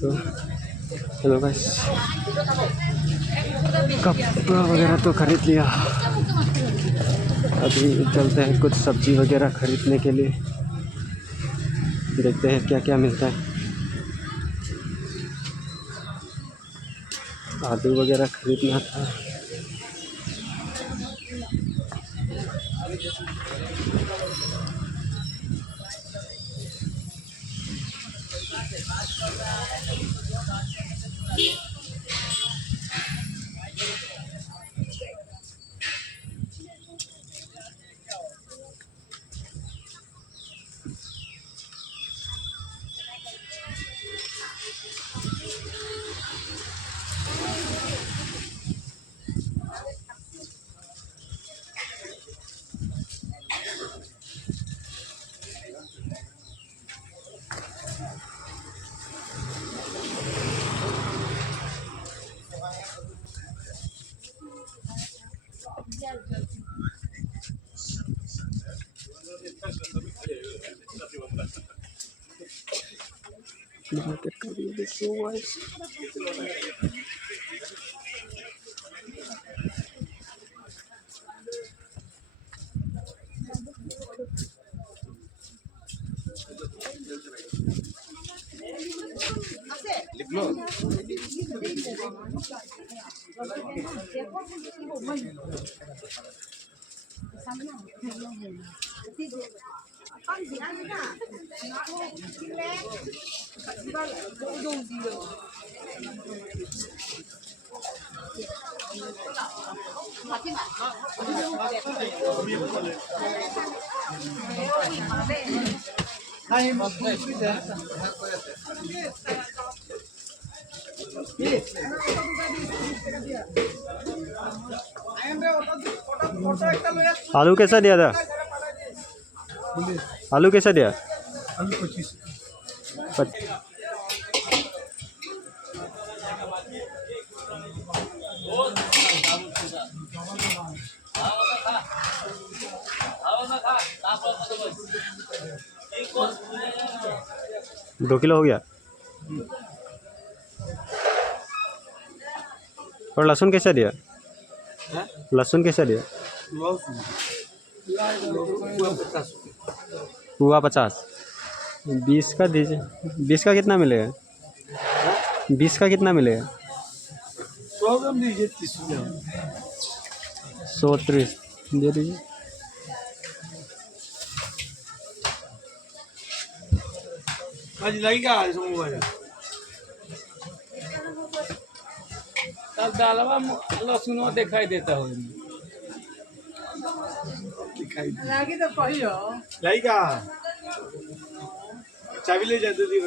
तो hello guys, कपड़ा वगैरह तो खरीद लिया। अभी चलते हैं कुछ सब्जी वगैरह खरीदने के लिए, देखते हैं क्या क्या मिलता है। आलू वगैरह खरीदना था। मार्केट का व्यू देखो गाइस। आलू कैसा दिया था? आलू कैसा दिया? 25। दो किलो हो गया। और लहसुन कैसा दिया? लहसुन कैसा दिया? हुआ 50। 20 का दीजिए। 20 का कितना मिलेगा? 20 का कितना मिलेगा? 100 ग्राम दीजिए। 130 दे दीजिए। आज लगेगा मोबाइल तब डालवा लहसुन दिखाई देता हो। दिखाई लगी तो कहियो लगेगा। चाबी ले जा दीदी।